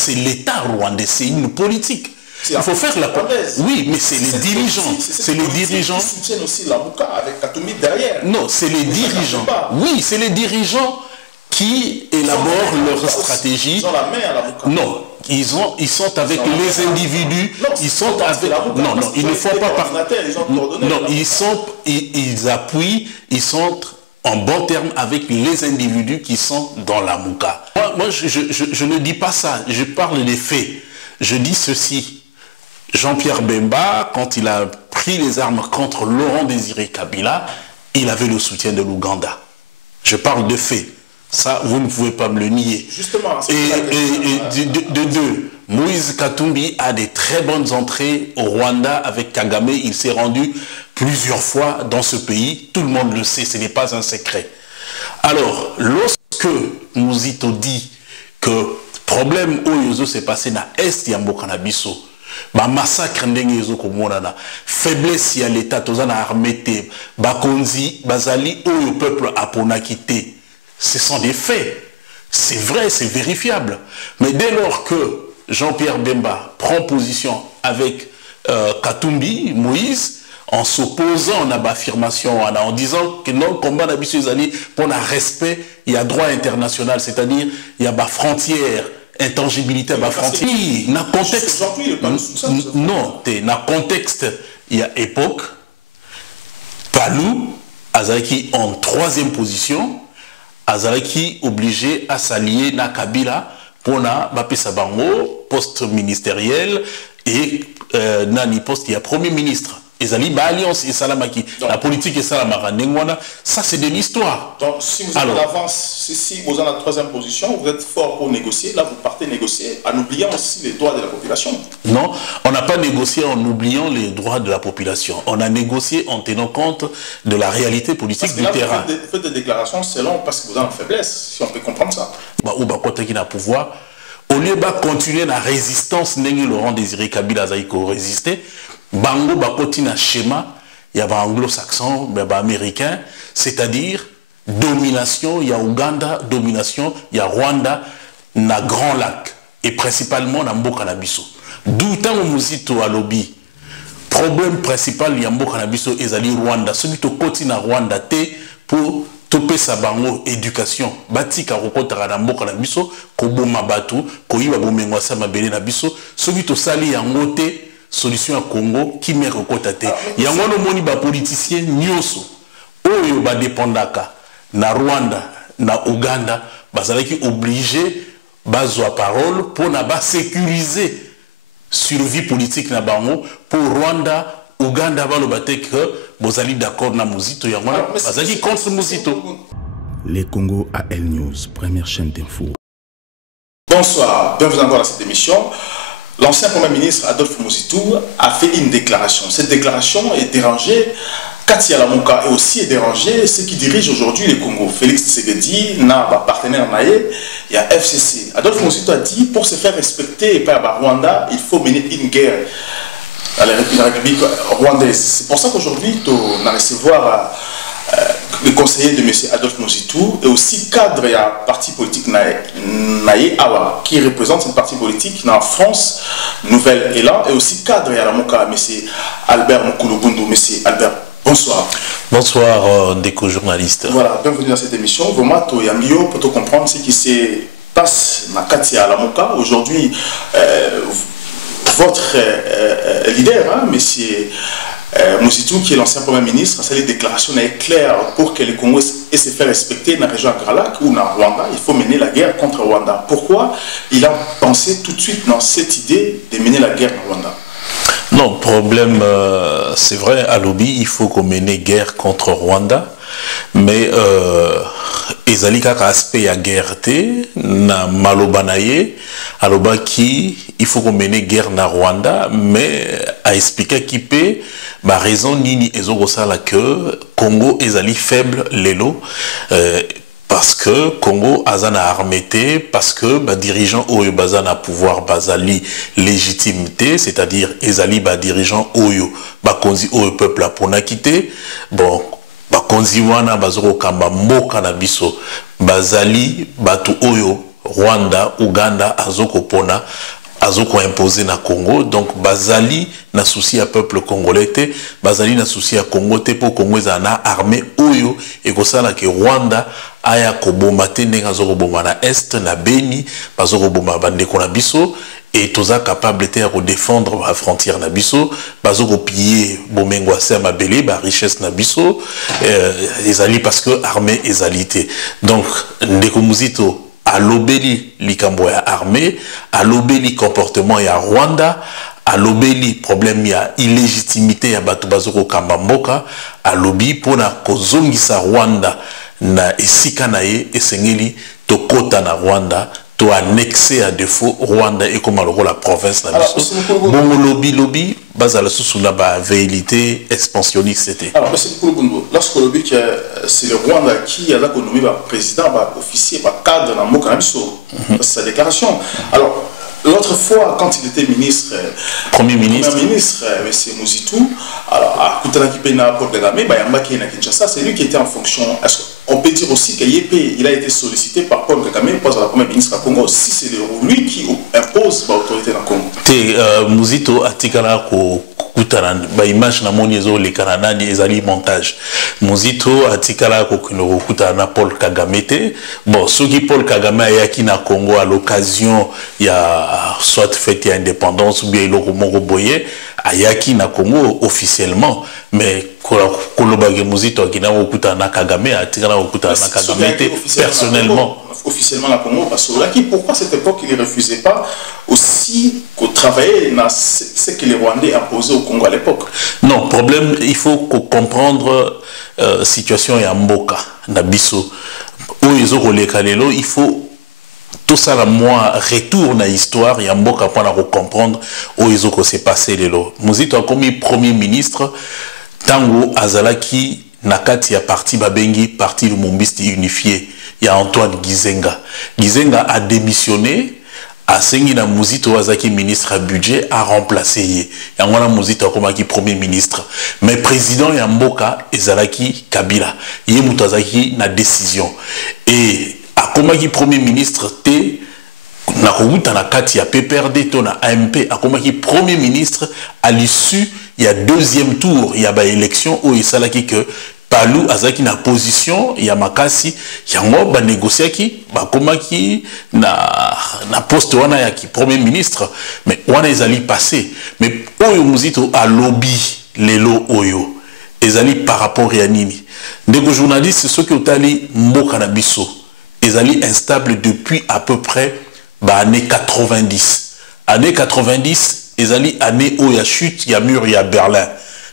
c'est l'État rwandais, c'est une politique. Il faut faire la... Oui, mais c'est les dirigeants. C'est les dirigeants. Qui soutiennent aussi la Mouka avec Katumbi derrière. Non, c'est les dirigeants. Oui, c'est les dirigeants qui élaborent leur stratégie. Ils ont la main à la Mouka. Non, ils sont avec les individus. Ils sont avec... Non, non, ils ne font pas par... Non, ils appuient, ils sont en bon terme avec les individus qui sont dans la Mouka. Moi, je ne dis pas ça, je parle des faits. Je dis ceci. Jean-Pierre Bemba, quand il a pris les armes contre Laurent Désiré Kabila, il avait le soutien de l'Ouganda. Je parle de faits. Ça, vous ne pouvez pas me le nier. Justement. Et de deux, Moïse Katumbi a des très bonnes entrées au Rwanda avec Kagame. Il s'est rendu plusieurs fois dans ce pays. Tout le monde le sait, ce n'est pas un secret. Alors, lorsque Mouzito dit que problème Oyozo s'est passé dans l'Est Yambokanabiso, ba massacre ndenge ezo komonana faiblesse ya l'état tozana armée te bakonzi bazali oyo peuple aponaki te, ce sont des faits, c'est vrai, c'est vérifiable. Mais dès lors que Jean-Pierre Bemba prend position avec Katumbi, Moïse, en s'opposant à l'affirmation, en disant que non, combat d'habitude pour un respect, il y a droit international, c'est-à-dire il y a des frontières, intangibilité, des frontières. Oui, dans le contexte, non, dans le contexte, il y a époque, Palou, Azaki en troisième position, Azaki obligé à s'allier na Kabila pour na Bapesa Bango, poste ministériel et nani poste, il y a premier ministre. Ezali ba alliance et salamaki. La politique et salamara nengwana, ça c'est de l'histoire. Donc si vous êtes en avance, si vous êtes en la troisième position, vous êtes fort pour négocier, là vous partez négocier en oubliant aussi les droits de la population. Non, on n'a pas négocié en oubliant les droits de la population. On a négocié en tenant compte de la réalité politique du terrain. Vous faites des déclarations selon parce que vous êtes en faiblesse, si on peut comprendre ça. Ou bah quand qui n'a pouvoir, au lieu de continuer la résistance, n'est-ce Laurent Désiré Kabila Zaïko résister. Bango bakoti na schéma, il y a anglo-saxon, il y a américain, c'est-à-dire domination, il y a Ouganda, domination, il y a Rwanda, na Grand Lac, et principalement na Mboka na biso. D'où tant Mouzito à lobby, problème principal, il y a Mboka na biso, ezali Rwanda, celui qui koti na Rwanda te pour topé sa bango éducation, bati ka rokota na Mboka na biso, ko boma batu, ko yiba bomengwa sa mabele na biso, celui qui sali yango te, solution à Congo qui m'est recotate. Il y a un moni ba politicien nyoso oyo ba dépendaka na Rwanda na Ouganda bazalaki obligé bazwa parole pour na ba sécuriser survie politique na bango pour Rwanda Ouganda ba lobate que bozali d'accord na Mouzito yango bazali contre Mouzito. Les Congo AL News, première chaîne d'info. Bonsoir, bienvenue encore à cette émission. L'ancien Premier ministre Adolphe Mozitou a fait une déclaration. Cette déclaration est dérangée. Katia Lamuka est aussi dérangée. Ceux qui dirigent aujourd'hui le Congo, Félix Tshisekedi, n'a partenaire naïe, il y a FCC. Adolphe Mozitou a dit, pour se faire respecter par Rwanda, il faut mener une guerre à la République rwandaise. C'est pour ça qu'aujourd'hui, on a recevoir le conseiller de M. Adolphe Mozitou et aussi cadre et parti politique Naye Awa qui représente une parti politique dans France, Nouvelle Élan, et aussi cadre et à la Moka, M. Albert Moukoulou-Bundu. M. Albert, bonsoir. Bonsoir, Déco journaliste. Voilà, bienvenue dans cette émission. Vraiment, il y a mieux pour comprendre ce qui se passe dans Katia à la Moka. Aujourd'hui, votre leader, hein, M. Mozitou, qui est l'ancien Premier ministre, a les déclarations claires pour que le Congo ait se fait respecter dans la région Grand Lac ou dans Rwanda. Il faut mener la guerre contre Rwanda. Pourquoi il a pensé tout de suite dans cette idée de mener la guerre dans Rwanda? Non, problème, c'est vrai, à lobby, il faut qu'on mène guerre contre Rwanda, mais ezali kaka aspect ya guerre te na maloba na ye aloba ki il faut qu'on mène guerre na Rwanda, mais a expliqué qui peut ba raison nini ezoko sala que Congo ezali faible lelo parce que Congo azana armée, parce que ba dirigeant oyo bazana pouvoir bazali légitimité, c'est-à-dire ezali ba dirigeant oyo ba konzi oyo peuple apona quitter bon ba konzi wana bazoko kamba mboka na biso bazali batu oyo Rwanda, Ouganda, Azoko Pona, Azoko imposé na Congo. Donc, Bazali na souci à peuple congolais, Bazali na souci à Congo, pour Congo na armée Oyo, et que ça, que Rwanda aya kobomate nenga zoko boma na Est, na Beni, bazoko boma bande konabiso, et tous capable de défendre la frontière nabiso, bazoko piller bomengo ase mabele, ba richesse nabiso, ezali parce que armée ezalité. Donc, ndeko muzito à l'obéli likambo ya armée, à l'obéli comportement ya Rwanda, à l'obéli problème ya illégitimité ya batu bazoko kambamboka, à l'obi pona kozongisa Rwanda na esika na ye esengeli to kota na Rwanda to annexer à défaut Rwanda et comme la province na biso. Bon lobby bazala susuna ba véhilité expansionniste c'était. Alors monsieur Koulouboungo, lorsque le but c'est le Rwanda qui a la nommé président, officier, cadre dans Moka na biso, sa déclaration. Alors l'autre fois, quand il était ministre, Premier ministre, M. Muzitu, alors à Koutanakipena Paul Kagame, c'est lui qui était en fonction. On peut dire aussi qu'il a été sollicité par Paul Kagame pour être le Premier ministre à Congo, si c'est lui qui impose l'autorité dans le Congo. Muzito atikala ko kutana ba image na moni ezo le Canada ni ezali montage. Muzito atikala ko kino kutana Paul Kagame te. Bon, ce qui Paul Kagame ayaki na Congo à l'occasion ya soit fête ya indépendance ou bien iloko moko boye ayaki na Congo officiellement, mais kolobage Muzito akina kutana Kagame atikala kutana Kagame te personnellement. Officiellement la Congo, parce que pourquoi à cette époque il ne refusait pas aussi qu'on travaillait dans ce que les Rwandais imposaient au Congo à l'époque? Non, problème, il faut comprendre la situation ya mboka na biso. Il faut tout ça la moi retour na histoire ya mboka pour comprendre où ils ont s'est passé lelo. Muzito a comme premier ministre tango azalaki nakati ya parti babengi parti Lumumbisti unifié. Il y a Antoine Gizenga. Gizenga a démissionné, a sengi na Muzito Wazaki ministre à budget, a remplacé ye. Yangwana Muzito Akomaki premier ministre. Mais président Yamboka Ezalaki Kabila. Ye Mutazaki na décision. Et Akomaki premier ministre te na koguta na kati ya PPRD to na AMP Akomaki premier ministre à l'issue il y a deuxième tour il y a ba élection où il salaki que Palou azaki na position ya makasi yango ba négociaki ba komaki na poste wana ya ki premier ministre mais wana ezali passé mais oyo Muzito a lobby lelo oyo ezali par rapport ya nini ndeko journaliste ceux qui otali mboka na biso ezali instable depuis à peu près ba année 90 année 90 ezali année oyo ya chute ya mur ya Berlin.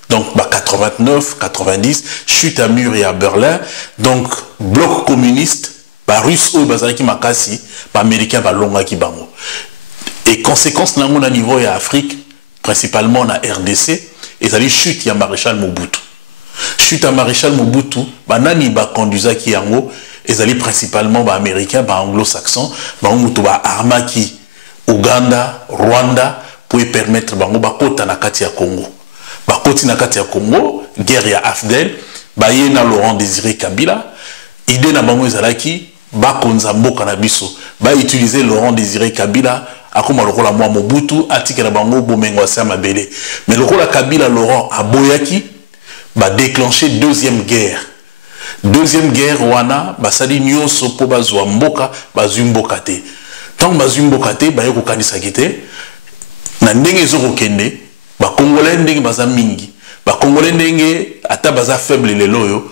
Donc, 89, 90, chute à mur et à Berlin. Donc, bloc communiste, russe ou bazaki makasi, américain longa ki bango. Et conséquence na mon niveau ya Afrique, principalement na RDC, et ça dit chute ya maréchal Mobutu. Chute à maréchal Mobutu, nani ba conduisaki yango, et ça dit principalement américain, anglo-saxon, mutu armaki Ouganda, Rwanda, pour permettre bango kota na kati ya Congo. Bakoti na kati ya Congo, guerre ya Afdel, baye na Laurent Désiré Kabila, idée na bango ezalaki, bakonza mboka na biso, ba utiliser Laurent Désiré Kabila, akoma lokola mwa Mobutu, atike na bango bomengo asa mabele. Mais lokola Kabila Laurent aboyaki, ba déclencher deuxième guerre. Deuxième guerre wana, basali nyonso po bazwa mboka, bazwi mboka te. Tant bazwi mboka te, baye kokanisa kite, na ndenge ezoko kende, ba Congolais ndenge baza mingi ba Congolais ndenge ata baza faible leloyo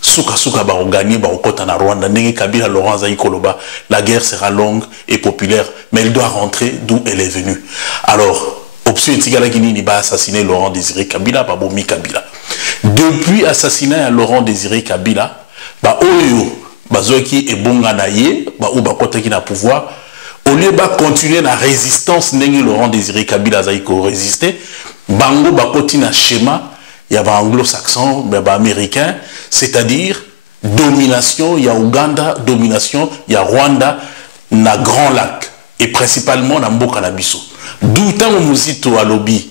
suka ba gagner ba okota na Rwanda ndenge Kabila Laurent Zaï Koloba la guerre sera longue et populaire mais elle doit rentrer d'où elle est venue. Alors option etikala kinini ba assassiner Laurent Désiré Kabila ba bomi Kabila. Depuis assassinat à Laurent Désiré Kabila ba oyo bazoki ebonga na ye ba ou ba kota ki na pouvoir. Au lieu de continuer la résistance, Laurent Désiré Kabila Zaïko résister, Bango bakoti na schéma, il y a anglo-saxon, il y a américain, c'est-à-dire domination, il y a Ouganda, domination, il y a Rwanda, na Grand Lac, et principalement na Mboka na biso. D'où tant Muzito à lobby.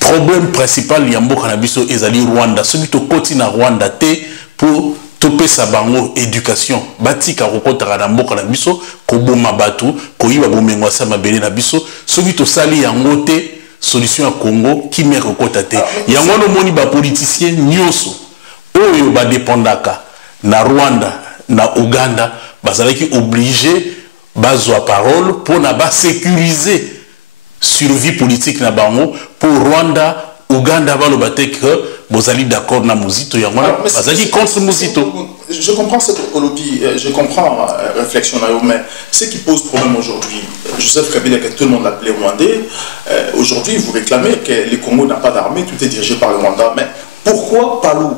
Problème principal, il y a Mboka na biso, ezali Rwanda. Celui qui koti na Rwanda te pour topé sa bango éducation batika kokotaka na mboka na biso koboma batu koyiba bomengo sa mabele na biso soki tosali yango te solution ya Congo qui me kokota te yango no moni ba politicien nyonso oyo ba dépendaka na Rwanda na Uganda bazalaki obligé bazwa parole pour na ba sécuriser survie politique na bango pour Rwanda Uganda va le battre que vous allez d'accord na Muzito yangwana bazali contre Muzito. Je comprends cette lobby, je comprends la réflexion là, mais ce qui pose problème aujourd'hui, Joseph Kabila, que tout le monde l'appelait Rwandais, aujourd'hui vous réclamez que le Congo n'a pas d'armée, tout est dirigé par le Rwanda, mais pourquoi Palou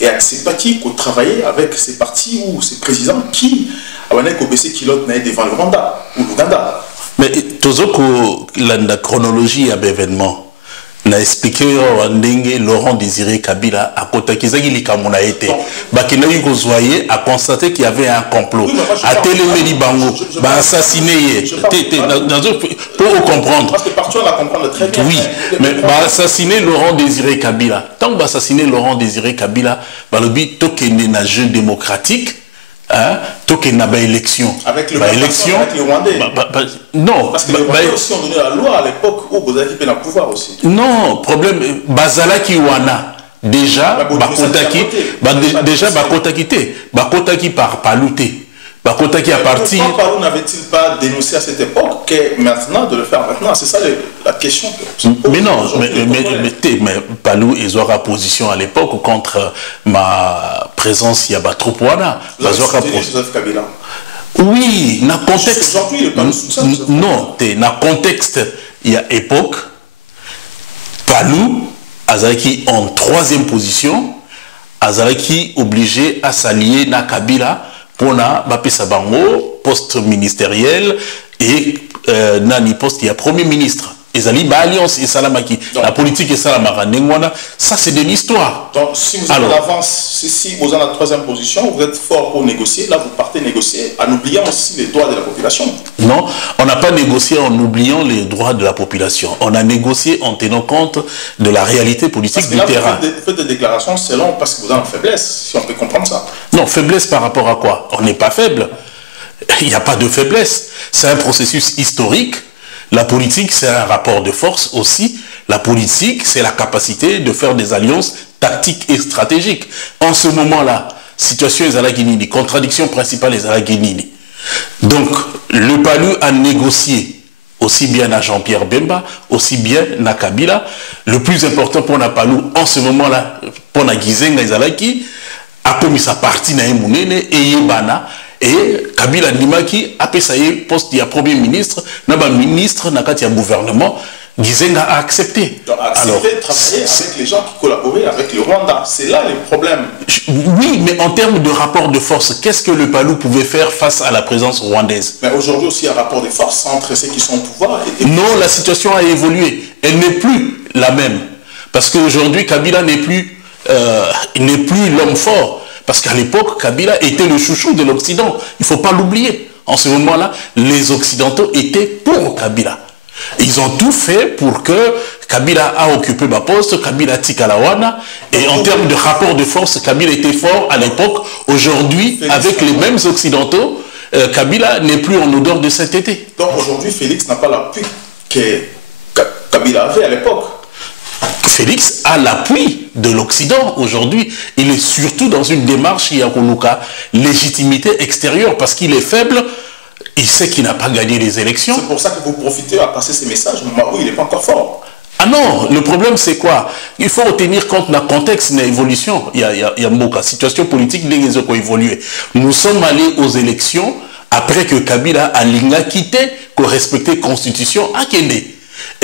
et Aksepati qui travaillent avec ces partis ou ces présidents qui avaient baissé kilote devant le Rwanda ou l'Ouganda? Mais tozoko la chronologie à l'événement. Na expliqué ndenge Laurent Désiré Kabila a kotakizaki likamona été bakena yuko zoyer a constaté qu'il y avait un complot a téléméli bango ba assassiné pour comprendre parce que partout on la comprendre très bien. Oui mais ba assassiné Laurent Désiré Kabila tant ba assassiné Laurent Désiré Kabila ba lobi tokende na jeu démocratique. Hein, token na ba élection avec le Rwandais non parce que les Rwandais aussi ont donné la loi à l'époque où vous avez le pouvoir aussi. Non problème bazalaki wana déjà bakotaki par Palouté bakotaki à partir. Pourquoi Palou n'avait-il pas dénoncé à cette époque que maintenant de le faire maintenant? C'est ça la question. Mais non, mais Palou ils aura position à l'époque contre ma présence il y a pas trop wana. Joseph Kabila. Oui, dans contexte. Non, dans contexte il y a époque Palou azalaki en troisième position, azalaki obligé à s'allier na Kabila. On a bapesa bango poste ministériel et nani poste il y a premier ministre ezali ba alliance et salamaki la politique et salamaka nengwana ça c'est de l'histoire. Donc si vous êtes en avance, si vous êtes en la troisième position, vous êtes fort pour négocier, là vous partez négocier en oubliant aussi les droits de la population. Non, on n'a pas négocié en oubliant les droits de la population. On a négocié en tenant compte de la réalité politique du terrain. Vous faites des déclarations selon parce que vous êtes en faiblesse, si on peut comprendre ça. Non, faiblesse par rapport à quoi? On n'est pas faible. Il n'y a pas de faiblesse. C'est un processus historique. La politique, c'est un rapport de force aussi. La politique, c'est la capacité de faire des alliances tactiques et stratégiques. En ce moment-là, situation est à la Guinée, contradiction principale est à la Guinée. Donc, le Palou a négocié aussi bien à Jean-Pierre Bemba, aussi bien à Kabila. Le plus important pour la Palou, en ce moment-là, pour la Gizenga Izalaki, a commis sa partie na Mounene et Yebana. Et Kabila Ndimaki a payé poste de premier ministre, n'a ministre, n'a pas de gouvernement. Gizenga a accepté. Donc, accepter de travailler avec les gens qui collaboraient avec le Rwanda. C'est là le problème. Oui, mais en termes de rapport de force, qu'est-ce que le Palou pouvait faire face à la présence rwandaise? Mais aujourd'hui aussi, il y a un rapport de force entre ceux qui sont au pouvoir et... Non, la situation a évolué. Elle n'est plus la même. Parce qu'aujourd'hui, Kabila n'est plus l'homme fort. Parce qu'à l'époque, Kabila était le chouchou de l'Occident. Il ne faut pas l'oublier. En ce moment-là, les Occidentaux étaient pour Kabila. Ils ont tout fait pour que Kabila a occupé ma poste, Kabila Tikalawana. Et en termes de rapport de force, Kabila était fort à l'époque. Aujourd'hui, avec les mêmes Occidentaux, Kabila n'est plus en odeur de sainteté. Donc aujourd'hui, Félix n'a pas l'appui que Kabila avait à l'époque. Félix a l'appui de l'Occident aujourd'hui. Il est surtout dans une démarche Yakoluka, légitimité extérieure, parce qu'il est faible. Il sait qu'il n'a pas gagné les élections. C'est pour ça que vous profitez à passer ces messages au moment où il n'est pas encore fort. Ah non, le problème c'est quoi? Il faut tenir compte d'un contexte, d'une évolution. Il y a une situation politique qui a évolué. Nous sommes allés aux élections après que Kabila a quitté, qu'on respectait la Constitution à Kende.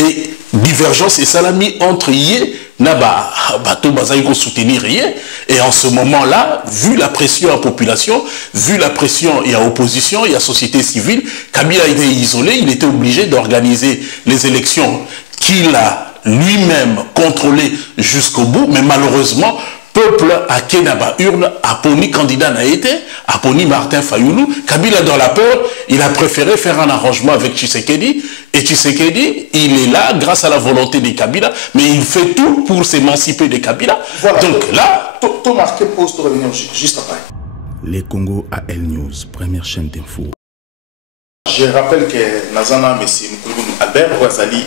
Et divergence et salami entre Yé, Naba, Bato Bazaïko soutenir Yé. Et en ce moment-là, vu la pression à la population, vu la pression, il y a opposition, il y a société civile, Kabila a été isolé, il était obligé d'organiser les élections qu'il a lui-même contrôlées jusqu'au bout, mais malheureusement, peuple à Kenaba urne a poni candidat n'a été, a poni Martin Fayoulou. Kabila dans la peur, il a préféré faire un arrangement avec Tshisekedi. Et Tshisekedi, il est là grâce à la volonté de Kabila, mais il fait tout pour s'émanciper de Kabila. Voilà. Donc là... Thomas, que pose de revenir juste après. Les Congo à L News, première chaîne d'info. Je rappelle que Nazana, M. Albert Ouazali,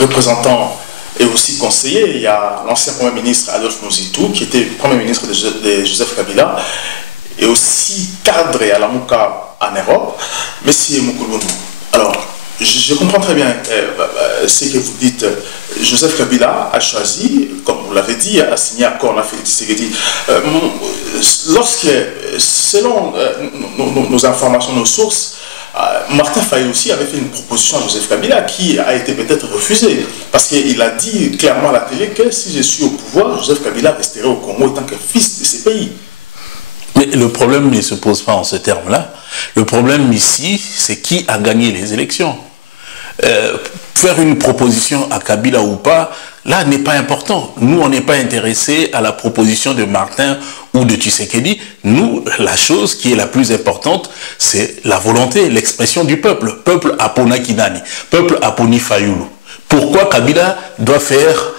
représentant et aussi conseiller, il y a l'ancien Premier ministre Adolphe Mouzitou, qui était Premier ministre de Joseph Kabila, et aussi cadre à la Mouka en Europe, M. Moukoulounou. Alors, je comprends très bien ce que vous dites. Joseph Kabila a choisi, comme vous l'avez dit, a signé accord avec Félix Tshisekedi. Lorsque, selon nos informations, nos sources, Martin Faye aussi avait fait une proposition à Joseph Kabila qui a été peut-être refusée. Parce qu'il a dit clairement à la télé que si je suis au pouvoir, Joseph Kabila resterait au Congo en tant que fils de ces pays. Mais le problème ne se pose pas en ce terme-là. Le problème ici, c'est qui a gagné les élections. Faire une proposition à Kabila ou pas, là n'est pas important. Nous, on n'est pas intéressés à la proposition de Martin ou de Tshisekedi. Nous, la chose qui est la plus importante, c'est la volonté, l'expression du peuple. Peuple Apona Kinani, peuple Aponi Fayoulou. Pourquoi Kabila doit faire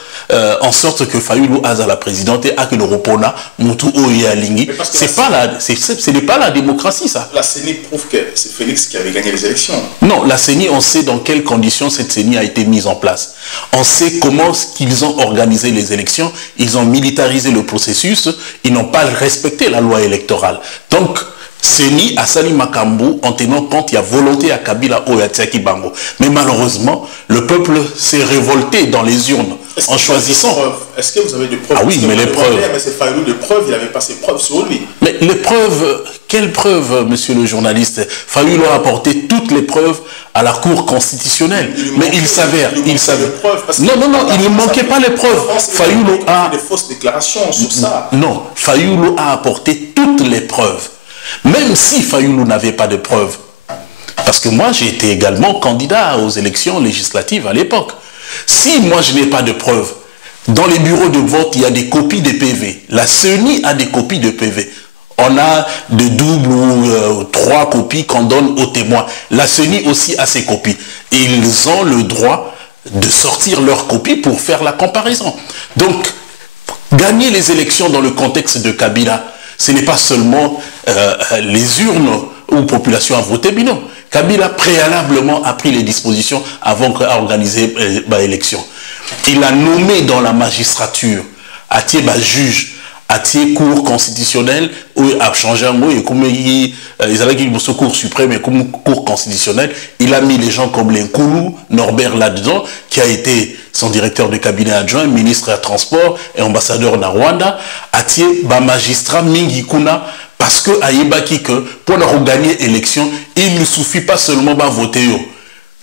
en sorte que Fayoulou aza la présidente et que le repona Moutou Oye Alingi. Ce n'est pas la démocratie, ça. La CENI prouve que c'est Félix qui avait gagné les élections. Non, la CENI, on sait dans quelles conditions cette CENI a été mise en place. On sait comment ils ont organisé les élections, ils ont militarisé le processus, ils n'ont pas respecté la loi électorale. Donc, CENI a sali Makambu en tenant compte, il y a volonté à Kabila Oyatiaki Bango. Mais malheureusement, le peuple s'est révolté dans les urnes en choisissant. Est-ce que vous avez des preuves? Ah oui, mais les preuves. Mais c'est Fayoulou de preuves, il n'avait pas ses preuves sur lui. Mais les preuves, quelles preuves, monsieur le journaliste? Fayoulou a apporté toutes les preuves à la Cour constitutionnelle. Mais il s'avère, Non, il ne manquait pas les preuves. Fayoulou a... des fausses déclarations sur ça. Non, Fayoulou a apporté toutes les preuves. Même si Fayoulou n'avait pas de preuves. Parce que moi, j'ai été également candidat aux élections législatives à l'époque. Si moi, je n'ai pas de preuves, dans les bureaux de vote, il y a des copies de PV. La CENI a des copies de PV. On a de double ou 3 copies qu'on donne aux témoins. La CENI aussi a ses copies. Et ils ont le droit de sortir leurs copies pour faire la comparaison. Donc, gagner les élections dans le contexte de Kabila, ce n'est pas seulement les urnes où la population a voté, mais non. Kabila préalablement a pris les dispositions avant d'organiser l'élection. Il a nommé dans la magistrature, à Thieba juge, à Thieba cour constitutionnelle, où il a changé un mot, et comme il a dit que cour suprême et comme cour constitutionnelle, il a mis les gens comme Lenkoulou, Norbert là-dedans, qui a été son directeur de cabinet adjoint, ministre à transport et ambassadeur en Rwanda, à Thieba magistrat Mingi Kuna, parce que Ayebaki que pour gagner l'élection, il ne suffit pas seulement de voter.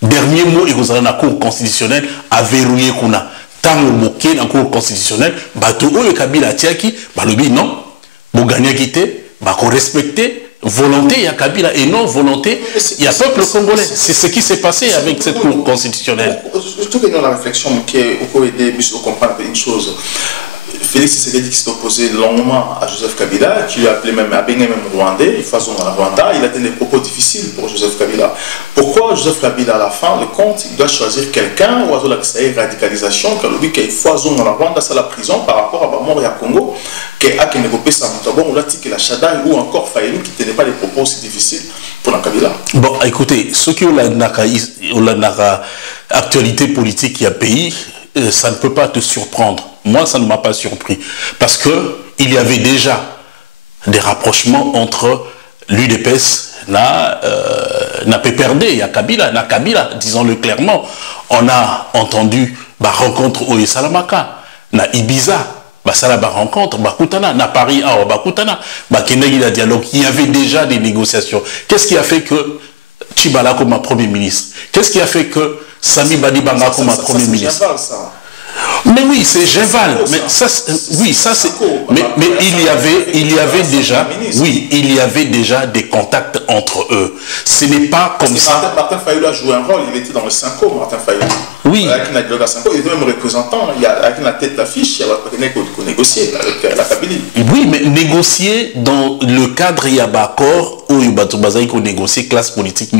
Dernier mot, et vous avez la Cour constitutionnelle à verrouiller Kuna. Tant que dans la Cour constitutionnelle, bateau le Kabila Tiaki, balobi non, vous gagnez quitter, vous respecter volonté, il y a Kabila et non volonté, il y a peuple congolais. C'est ce qui s'est passé avec cette Cour constitutionnelle. Surtout que dans la réflexion, qui peut aider à comprendre une chose. Félix Tshisekedi qui s'est opposé longuement à Joseph Kabila, qui lui a appelé même Rwandais, il faisait à Rwanda, il a tenu des propos difficiles pour Joseph Kabila. Pourquoi Joseph Kabila, à la fin, le compte, il doit choisir quelqu'un, ou à la radicalisation, car lui, qu'il faut à Rwanda, c'est la prison par rapport à Bamor et à Congo, qu'il a négocié sa moutabon, ou là, que la Chadaï, ou encore Fayoulou, qui ne tenait pas des propos aussi difficiles pour la Kabila. Bon, écoutez, ce qui est l'actualité politique qui a pays, ça ne peut pas te surprendre. Moi, ça ne m'a pas surpris. Parce qu'il y avait déjà des rapprochements entre l'UDPS, na PPRD, il y a Kabila, disons-le clairement. On a entendu la rencontre au Salamaka, na Ibiza, ça la rencontre, Bakutana, na Paris, Bakutana, Kenegi, dialogue. Il y avait déjà des négociations. Qu'est-ce qui a fait que Tshibala comme Premier ministre? Qu'est-ce qui a fait que Sami Badibanga comme Premier ministre? Mais oui, c'est Géval. Mais ça, oui, ça c'est. Mais il y avait déjà, oui, il y avait déjà des contacts entre eux. Ce n'est pas comme ça. Martin Fayoulou a joué un rôle. Il était dans le Synco, Martin Fayoulou. Oui. Il est même représentant, il y a la tête d'affiche, il y a négocier avec la Kabylie. Oui, mais négocier dans le cadre, il y a un accord où il y a négocier classe politique.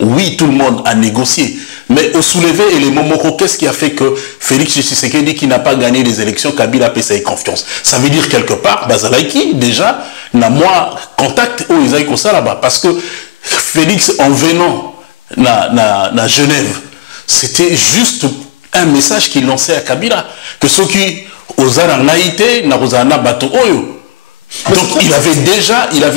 Oui, tout le monde a négocié. Mais au soulevé et les moments, qu'est-ce qui a fait que Félix Tshisekedi, qui n'a pas gagné les élections, Kabila a payé confiance? Ça veut dire quelque part, Bazalaiki, déjà, n'a moins contact où ils aillent ça là-bas. Parce que Félix, en venant à Genève, c'était juste un message qu'il lançait à Kabila. Que ceux qui osent en Haïti, n'ont bateau oyo. Donc il avait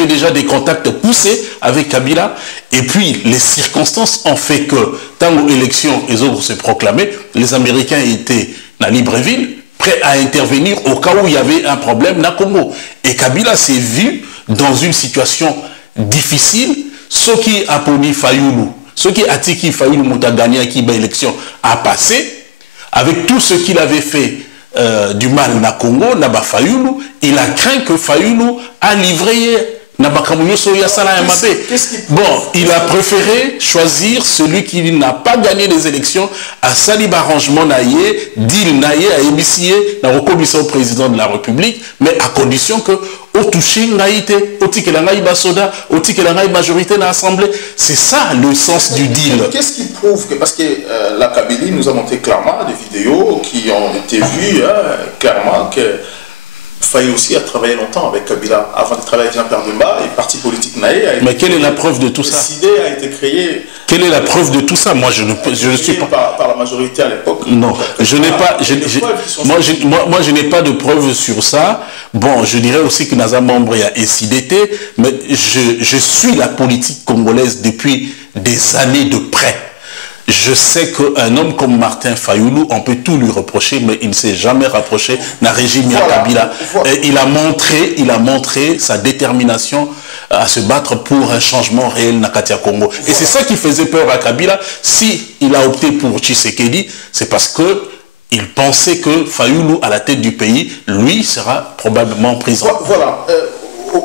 déjà des contacts poussés avec Kabila. Et puis les circonstances ont fait que, tant que l'élection les autres se proclamaient, les Américains étaient à Libreville, prêts à intervenir au cas où il y avait un problème dans le Congo. Et Kabila s'est vu dans une situation difficile. Ceux qui a poni Fayoulou, ceux qui a tiki Fayoulou Moutagania qui a élection a passé, avec tout ce qu'il avait fait du mal na Congo, Naba Fayoulou, il a craint que Fayoulou a livré Naba Kamounyoso Yassala Mbappé. Bon, il a préféré choisir celui qui n'a pas gagné les élections à Salib Arrangement Naye, Dil Naye, à Ébicier, dans le commission au président de la République, mais à condition que au touché Naïté, au ticket la Naïba Soda, au ticket la Naïba majorité dans l'Assemblée. C'est ça le sens du deal. Qu'est-ce qui prouve que, parce que la Kabylie nous a montré clairement des vidéos qui ont été vues, clairement que Faye aussi a travaillé longtemps avec Kabila avant de travailler avec Jean-Pierre Bemba et le parti politique Naé. Mais quelle est la preuve de tout ça? Cette idée a été créée. Quelle est la preuve de tout ça? Moi, je ne suis pas par la majorité à l'époque. Non, je n'ai pas. Moi, je n'ai pas de preuves sur ça. Bon, je dirais aussi que Naza Membre a SIDT, mais je suis la politique congolaise depuis des années de près. Je sais qu'un homme comme Martin Fayoulou, on peut tout lui reprocher, mais il ne s'est jamais rapproché d'un régime Kabila. Et il a montré sa détermination à se battre pour un changement réel dans Katia Congo. Et c'est ça qui faisait peur à Kabila. Si il a opté pour Tshisekedi, c'est parce que il pensait que Fayoulou, à la tête du pays, lui, sera probablement prison. Voilà.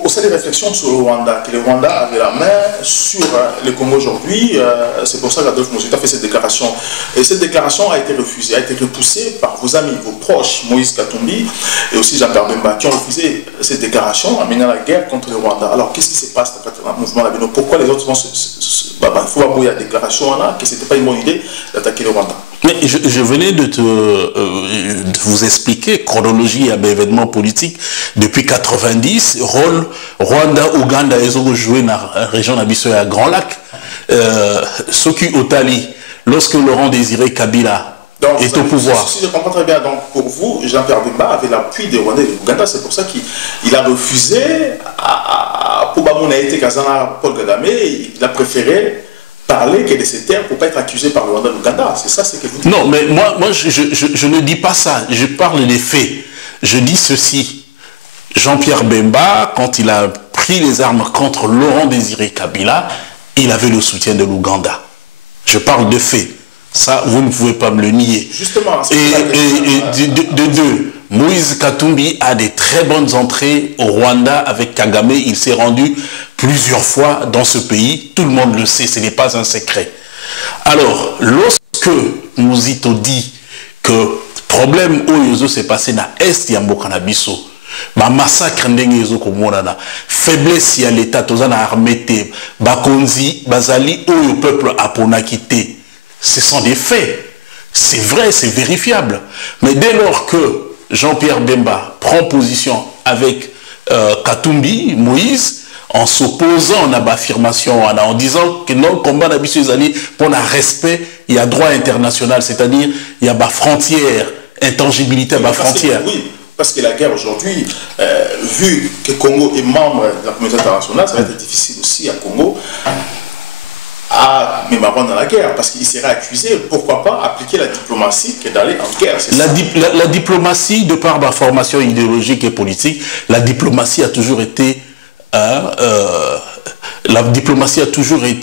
Au sein des réflexions sur le Rwanda, que le Rwanda avait la main sur le Congo aujourd'hui, c'est pour ça qu'Adolphe Moussouta a fait cette déclaration. Et cette déclaration a été refusée, a été repoussée par vos amis, vos proches, Moïse Katumbi et aussi Jean-Pierre Bemba, qui ont refusé cette déclaration en menant la guerre contre le Rwanda. Alors qu'est-ce qui se passe dans le mouvement Labino? Pourquoi les autres vont faut avouer la déclaration là, que ce n'était pas une bonne idée d'attaquer le Rwanda? Mais je venais de vous expliquer chronologie à l'événement politique depuis 90, rôle Rwanda, Ouganda, ils ont joué dans la région d'Abisso à Grand Lac. Soki Otali, lorsque Laurent Désiré Kabila est au pouvoir. Si je comprends très bien, donc pour vous, Jean-Pierre Bemba avait l'appui des Rwandais et de l'Ouganda, c'est pour ça qu'il a refusé pour Bamouna été Kazana Paul Kagame, il a préféré parler que de ces terres pour ne pas être accusé par le Rwanda et l'Ouganda. C'est ça ce que vous dites. Non, mais moi je ne dis pas ça. Je parle des faits. Je dis ceci. Jean-Pierre Bemba, quand il a pris les armes contre Laurent Désiré Kabila, il avait le soutien de l'Ouganda. Je parle de faits. Ça, vous ne pouvez pas me le nier. Justement. Et de deux, Moïse Katumbi a des très bonnes entrées au Rwanda avec Kagame. Il s'est rendu plusieurs fois dans ce pays. Tout le monde le sait, ce n'est pas un secret. Alors, lorsque Mouzito dit que problème Oyozo s'est passé dans l'Est Yambokanabiso, ba massacre ndenge ezo komonana, faiblesse ya l'état tozana armée te, bakonzi bazali oyo peuple aponakité. Ce sont des faits. C'est vrai, c'est vérifiable. Mais dès lors que Jean-Pierre Bemba prend position avec Katumbi, Moïse, en s'opposant à l'affirmation, en disant que non, le combat d'Abissou pour un respect, il y a droit international, c'est-à-dire il y a des frontières, intangibilité, des frontières. Oui, parce que la guerre aujourd'hui, vu que Congo est membre de la communauté internationale, ça va être difficile aussi à Congo à même avant dans la guerre, parce qu'il serait accusé, pourquoi pas appliquer la diplomatie que d'aller en guerre. La diplomatie, de par ma formation idéologique et politique, la diplomatie a toujours été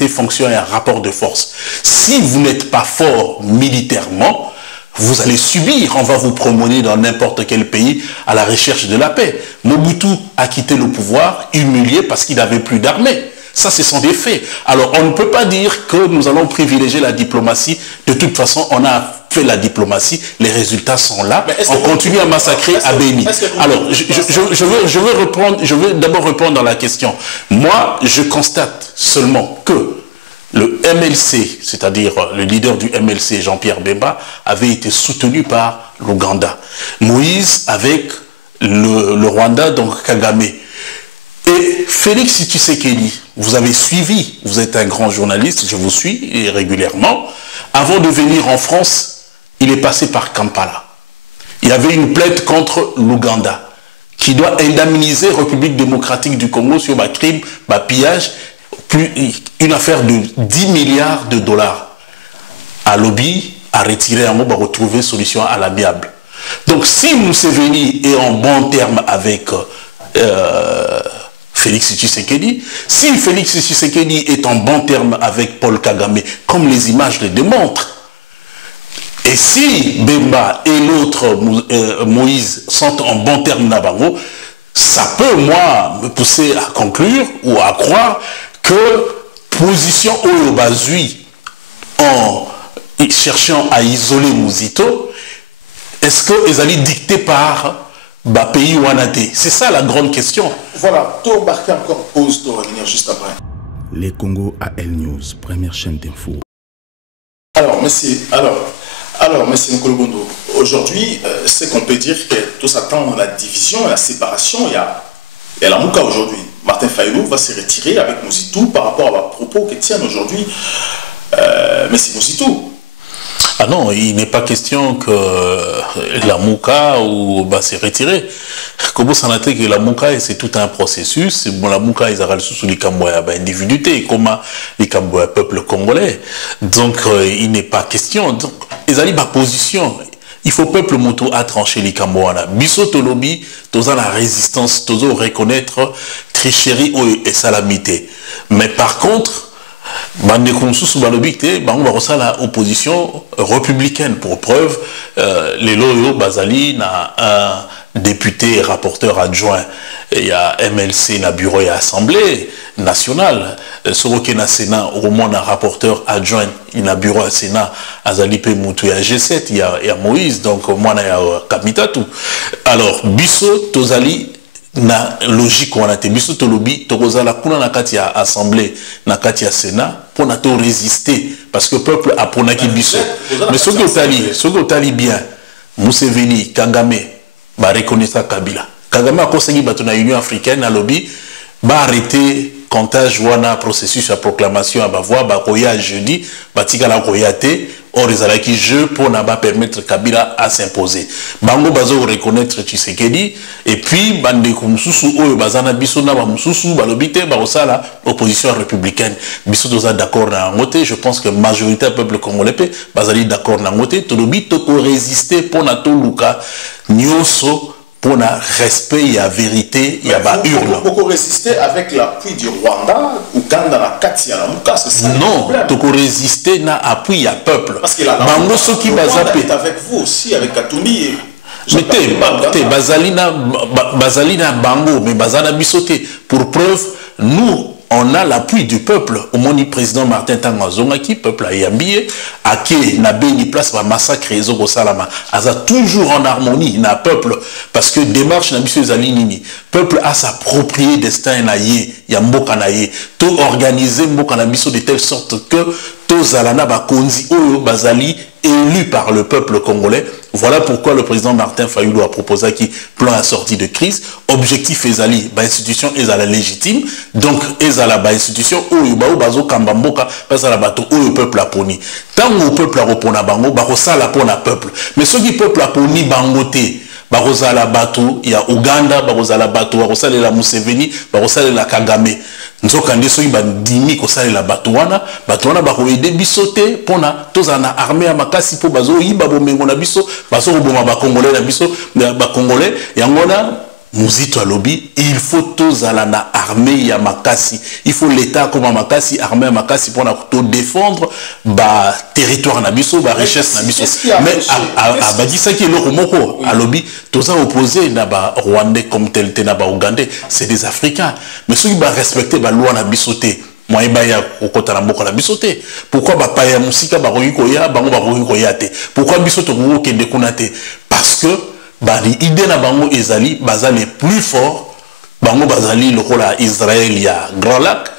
fonction et un rapport de force. Si vous n'êtes pas fort militairement, vous allez subir, on va vous promener dans n'importe quel pays à la recherche de la paix. Mobutu a quitté le pouvoir, humilié parce qu'il n'avait plus d'armée. Ça, ce sont des faits. Alors, on ne peut pas dire que nous allons privilégier la diplomatie. De toute façon, on a fait la diplomatie, les résultats sont là. On continue à massacrer à Béni. Alors, je veux d'abord répondre à la question. Moi, je constate seulement que le MLC, c'est-à-dire le leader du MLC, Jean-Pierre Bemba, avait été soutenu par l'Ouganda. Moïse avec le Rwanda, donc Kagame. Et Félix Tshisekedi, vous avez suivi, vous êtes un grand journaliste, je vous suis régulièrement. Avant de venir en France, il est passé par Kampala. Il y avait une plainte contre l'Ouganda qui doit indemniser la République démocratique du Congo sur ma crime, ma pillage, une affaire de 10 milliards de dollars. À lobby, à retirer un mot, à retrouver solution à l'amiable. Donc si Museveni est en bon terme avec Félix Tshisekedi, si Félix Tshisekedi est en bon terme avec Paul Kagame, comme les images le démontrent, et si Bemba et l'autre Moïse sont en bon terme Nabango, ça peut, moi, me pousser à conclure ou à croire que position Oyo Bazui en cherchant à isoler Mouzito, est-ce qu'ils allaient dicter par pays Wanate? C'est ça la grande question. Voilà, tout marqué encore pause, de revenir juste après. Les Congo AL News, première chaîne d'info. Alors, monsieur Nkolobondo, aujourd'hui, c'est qu'on peut dire que tout s'attend à la division, à la séparation. Il y a la Mouka aujourd'hui. Martin Fayulu va se retirer avec Mouzitou par rapport à la propos que tiennent aujourd'hui monsieur Mouzitou. Ah non, il n'est pas question que la Mouka se retirer. Comment ça n'a été que la Mouka, c'est tout un processus. Bon, la Mouka, ils ont sous les Kamboya, individualité, comme les Kamboya, peuple congolais. Donc, il n'est pas question. Donc, ils ont ma position. Il faut peuple moto à trancher les Kamboya. Bisso Tolobi, tous la résistance, tous reconnaître tricherie et salamité. Mais par contre, bande konsusu balobité bango barosa la opposition républicaine pour preuve les loyo bazali na un député et rapporteur adjoint il y a MLC na bureau et assemblée nationale soroke na Sénat au moins un rapporteur adjoint il na bureau à Sénat azali pe mutu ya G7 il y a Moïse donc moi na ya Kamitatu alors biso tozali na logique on a été biso to lobby to kozala kuna na kati ya assemblée na kati ya Sénat pour na to résister parce que peuple a ponaki biso mais ce que otali bien Museveni Kagame ba reconnaître Kabila a conseillé bato na Union africaine na lobby ba arrêter comptage wana processus à proclamation à ba voix ba koya jeudi batika la koyate or ezalaki jeu pour na ba permettre Kabila à s'imposer bango bazo reconnaître Tshisekedi et puis bande kumususu oyo bazana biso na ba mususu balobité ba osala opposition républicaine biso toza d'accord na ngote je pense que majorité peuple congolais pe bazali d'accord na ngote to lobi to ko résister pour na to luka nyoso pour la respect, il y a vérité, il y a urne. Pourquoi résister avec l'appui du Rwanda, Ouganda, la Katia, la Mouka, c'est ça? Non, tu peux résister na appui, il y a peuple. Parce que la Rwanda est avec vous aussi, avec Katumbi. Mais t'es Bazalina Bango, mais Bazana Bissoté. Pour preuve, nous, on a l'appui du peuple. Au moni président Martin Tangazongaki, peuple a yambié, à qui n'a béni place va massacrer les Ogo Salama. Aza toujours en harmonie, n'a peuple, parce que démarche n'a monsieur Zalinini. Peuple a s'approprié destin na yé, yamboka na yé, tout organisé mboka na biso de telle sorte que Tozalana Bakonzi Oyo Bazali élu par le peuple congolais. Voilà pourquoi le président Martin Fayulu a proposé qui plan à sortie de crise. Objectif Ezali, ba institution Ezala légitime. Donc Ezala ba institution Oyo ba bazo kambamboka parce la bateau Oyo peuple a poni. Tant au peuple a repona bango, ba sala pona peuple. Mais ceux qui peuple a poni bangoté. Barozala Bato, il y a Ouganda, Barozala Bato, Barosala la Museveni, Barosala la Kagame. Nzokande so ibandimi ko sala la Batouana, Batouana ba ko aider bisoté pona tozana armée ya makasi po bazo yiba bomengo na biso, baso boma ba congolais na biso, ba congolais yangona Mouzito à lobby, il faut tous à la armée ya makasi. Il faut l'État comme makasi, armée ya makasi pour défendre ba territoire nabiso, ba richesse nabiso. Mais à Badisa qui est le Romoko à lobby, tous à opposé na ba Rwandais comme tel na ba Ougandais, c'est des Africains. Mais ceux qui va respecter ba loi nabisoté, Moi, baya kokota na mboka na bisote. Pourquoi ba paya musika ba roki koya, bango ba roki koya te. Pourquoi bisote ko kende kuna te? Parce que ba li idée na bango ezali baza les plus forts. Bango bazali lokola Israël ya Grand Lac.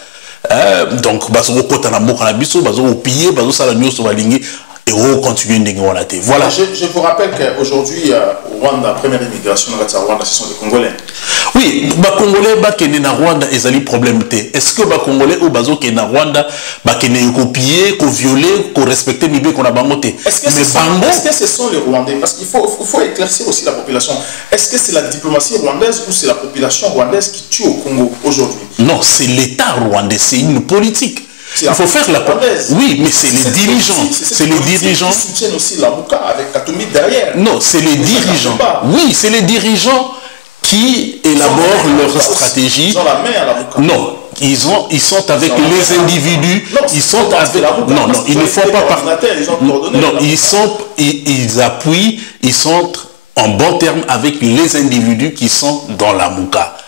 Donc bazo kokota na mboka na biso, bazo piller, bazo sala nyoso balingi. Et on continue de négocier. Voilà. Je vous rappelle qu'aujourd'hui, au Rwanda, la première immigration dans le Rwanda, ce sont les Congolais. Oui, les Congolais qui sont au Rwanda, ils ont des problèmes. Est-ce que les Congolais ou les qui sont au Rwanda, ils ont copié, violé, respecté les qu'on a bangoté? Est-ce que ce sont les Rwandais? Parce qu'il faut éclaircir aussi la population. Est-ce que c'est la diplomatie rwandaise ou c'est la population rwandaise qui tue au Congo aujourd'hui? Non, c'est l'État rwandais, c'est une politique. Il faut faire la politique. Oui, mais c'est les dirigeants. C'est les dirigeants. Ils soutiennent aussi la Mouka avec Katoumi derrière. Non, c'est les dirigeants. Oui, c'est les dirigeants qui élaborent leur stratégie. Ils ont la main à la Mouka. Non, ils sont avec les individus. Ils sont avec. Non, non, ils ne font pas partie. Non, ils appuient. Ils sont en bon terme avec les individus qui sont dans la Mouka.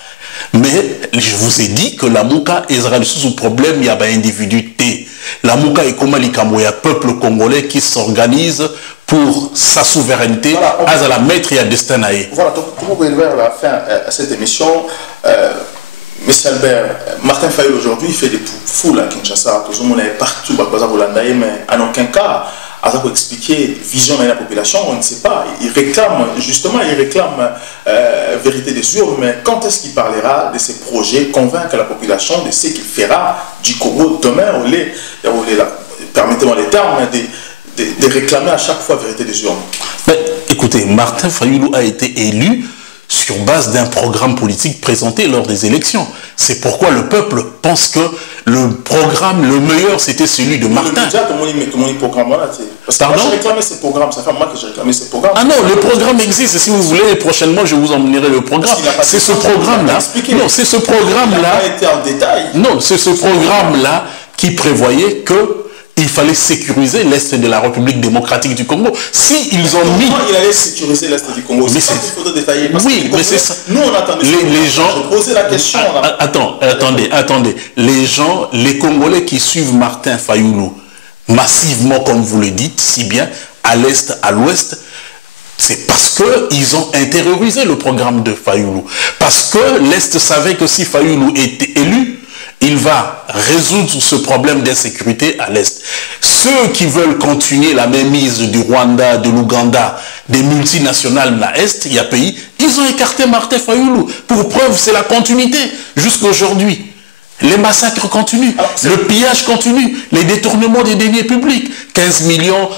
Mais je vous ai dit que la Mouka est sous problème, il y a un individu T. La Mouka est comme un peuple congolais qui s'organise pour sa souveraineté, voilà, à la maître et à destin. Voilà, donc pour vers la fin à cette émission, M. Albert, Martin Fayulu aujourd'hui fait des foules à Kinshasa, tout le monde est partout, mais en aucun cas. Pour expliquer vision de la population, on ne sait pas. Il réclame, justement, vérité des urnes, mais quand est-ce qu'il parlera de ces projets, convaincre la population de ce qu'il fera du Congo demain, permettez-moi les termes, de réclamer à chaque fois vérité des urnes? Mais, écoutez, Martin Fayulu a été élu sur base d'un programme politique présenté lors des élections. C'est pourquoi le peuple pense que le programme, le meilleur, c'était celui de Martin. Pardon? J'ai réclamé ce programme, ça fait moi que j'ai réclamé ce programme. Ah non, le programme existe. Si vous voulez, prochainement, je vous emmenerai le programme. C'est ce programme-là. Non, c'est ce programme-là. Non, c'est ce programme-là qui prévoyait que il fallait sécuriser l'Est de la République démocratique du Congo. Si ils ont mis... Comment il allait sécuriser l'Est du Congo? Mais c'est ça qu'il faudrait détailler. Oui, mais c'est ça. Nous, on attendait... Les gens... Je posais la question... Attendez. Les gens, les Congolais qui suivent Martin Fayulu massivement, comme vous le dites, si bien, à l'Est, à l'Ouest, c'est parce qu'ils ont intériorisé le programme de Fayulu. Parce que l'Est savait que si Fayulu était élu, il va résoudre ce problème d'insécurité à l'Est. Ceux qui veulent continuer la mainmise du Rwanda, de l'Ouganda, des multinationales à l'Est, il y a pays, ils ont écarté Martin Fayulu. Pour preuve, c'est la continuité jusqu'à aujourd'hui. Les massacres continuent, le pillage continue, les détournements des deniers publics, 15 millions,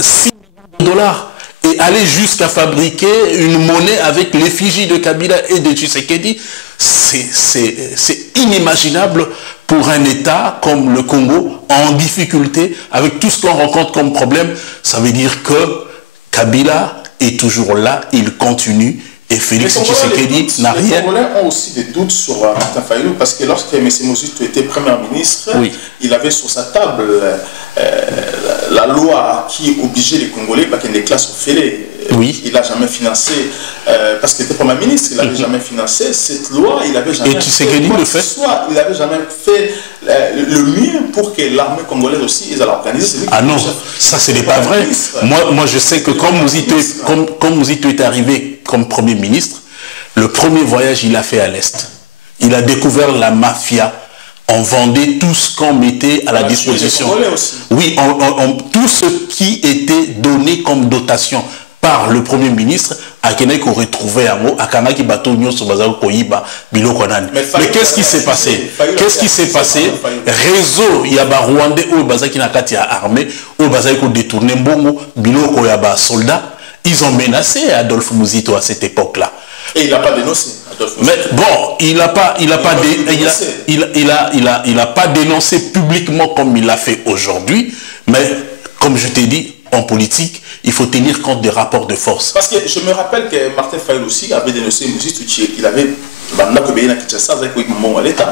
6 millions de dollars. Et aller jusqu'à fabriquer une monnaie avec l'effigie de Kabila et de Tshisekedi, c'est inimaginable pour un État comme le Congo, en difficulté, avec tout ce qu'on rencontre comme problème. Ça veut dire que Kabila est toujours là, il continue, et Félix Tshisekedi n'a rien. Les Congolais ont aussi des doutes sur Martin Fayulu, parce que lorsque M. Mobutu était Premier ministre, oui, il avait sur sa table la loi qui obligeait les Congolais à qu'il y ait des classes au fêlé. Oui. Il n'a jamais financé, parce qu'il était Premier ministre, il n'avait jamais financé cette loi, il n'avait jamais il n'avait jamais fait le mieux pour que l'armée congolaise aussi ils allaient organiser. Ah non, ça ce n'est pas vrai. Moi je sais que quand Mouzito est arrivé comme Premier ministre, le premier voyage il a fait à l'Est. Il a découvert la mafia. On vendait tout ce qu'on mettait à la disposition. Oui, tout ce qui était donné comme dotation par le Premier ministre, à Kenya qu'on retrouvait à Mo, à Kanaki Batonio, Sobazao Koyiba, Bilo Konan. Mais qu'est-ce qui s'est passé? Qu'est-ce qui s'est passé? Réseau, il y a des Rwandais, au Bazaki Nakati a armé, au Bazaki détourné Mbongo, Bilo Koyaba soldats. Ils ont menacé Adolphe Mouzito à cette époque-là. Et il n'a pas dénoncé. Mais bon, il n'a pas dénoncé publiquement comme il l'a fait aujourd'hui, mais comme je t'ai dit, en politique, il faut tenir compte des rapports de force. Parce que je me rappelle que Martin Fayulu aussi avait dénoncé Mobutu, il avait...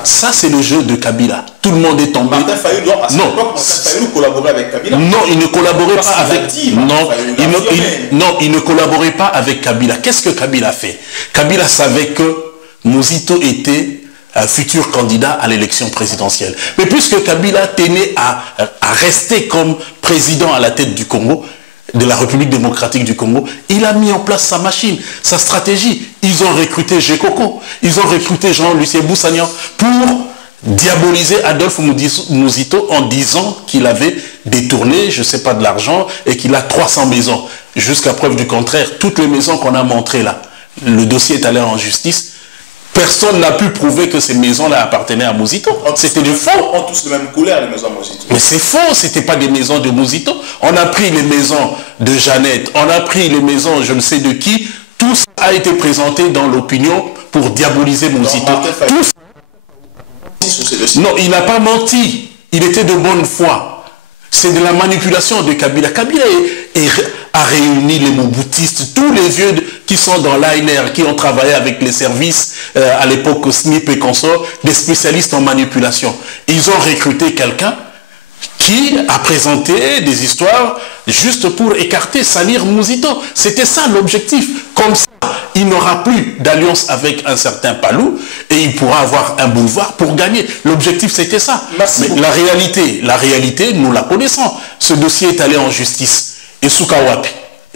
Ça, c'est le jeu de Kabila. Tout le monde est tombé. Martin Fayulu, à cette époque, Martin Fayulu collaborait avec Kabila. Non, il ne collaborait pas avec... Non, il ne collaborait pas avec Kabila. Qu'est-ce que Kabila fait? Kabila savait que Mouzito était futur candidat à l'élection présidentielle. Mais puisque Kabila tenait à rester comme président à la tête du Congo, de la République démocratique du Congo, il a mis en place sa machine, sa stratégie. Ils ont recruté Gekoko, ils ont recruté Jean-Lucien Boussagnan pour diaboliser Adolphe Muzito en disant qu'il avait détourné, je ne sais pas, de l'argent et qu'il a 300 maisons. Jusqu'à preuve du contraire, toutes les maisons qu'on a montrées là, le dossier est allé en justice. Personne n'a pu prouver que ces maisons-là appartenaient à Muzito. C'était des faux. On tous les mêmes couleurs, les maisons Muzito. Mais c'est faux, ce n'était pas des maisons de Muzito. On a pris les maisons de Jeannette, on a pris les maisons je ne sais de qui. Tout ça a été présenté dans l'opinion pour diaboliser Muzito. Non, il n'a pas menti. Il était de bonne foi. C'est de la manipulation de Kabila. Kabila a réuni les moboutistes, tous les vieux qui sont dans l'ANR, qui ont travaillé avec les services à l'époque SNIP et consorts, des spécialistes en manipulation. Ils ont recruté quelqu'un qui a présenté des histoires juste pour écarter, salir Muzito. C'était ça l'objectif. Comme ça, il n'aura plus d'alliance avec un certain Palou et il pourra avoir un boulevard pour gagner. L'objectif, c'était ça. Merci. Mais la réalité, nous la connaissons. Ce dossier est allé en justice. Et Soukawapi.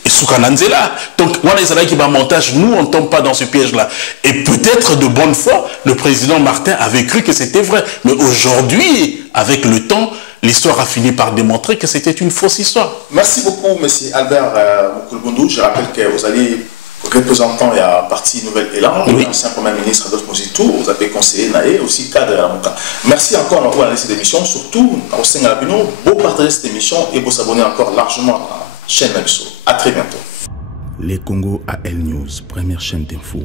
Et Soukananzela. Donc, qui va montage, nous, on ne tombe pas dans ce piège-là. Et peut-être de bonne foi, le président Martin avait cru que c'était vrai. Mais aujourd'hui, avec le temps, l'histoire a fini par démontrer que c'était une fausse histoire. Merci beaucoup, M. Albert Moukoulboundou. Je rappelle que vous allez représentant la partie Nouvelle Élan, oui. L'ancien Premier ministre Adolphe Muzito, vous avez conseillé Naé, aussi cadre à Mouka. Merci encore d'avoir regardé cette émission, surtout au sein de la Bino, vous partagez cette émission et vous abonnez encore largement à la chaîne Nabso. À très bientôt. Les Congo AL News, première chaîne d'info.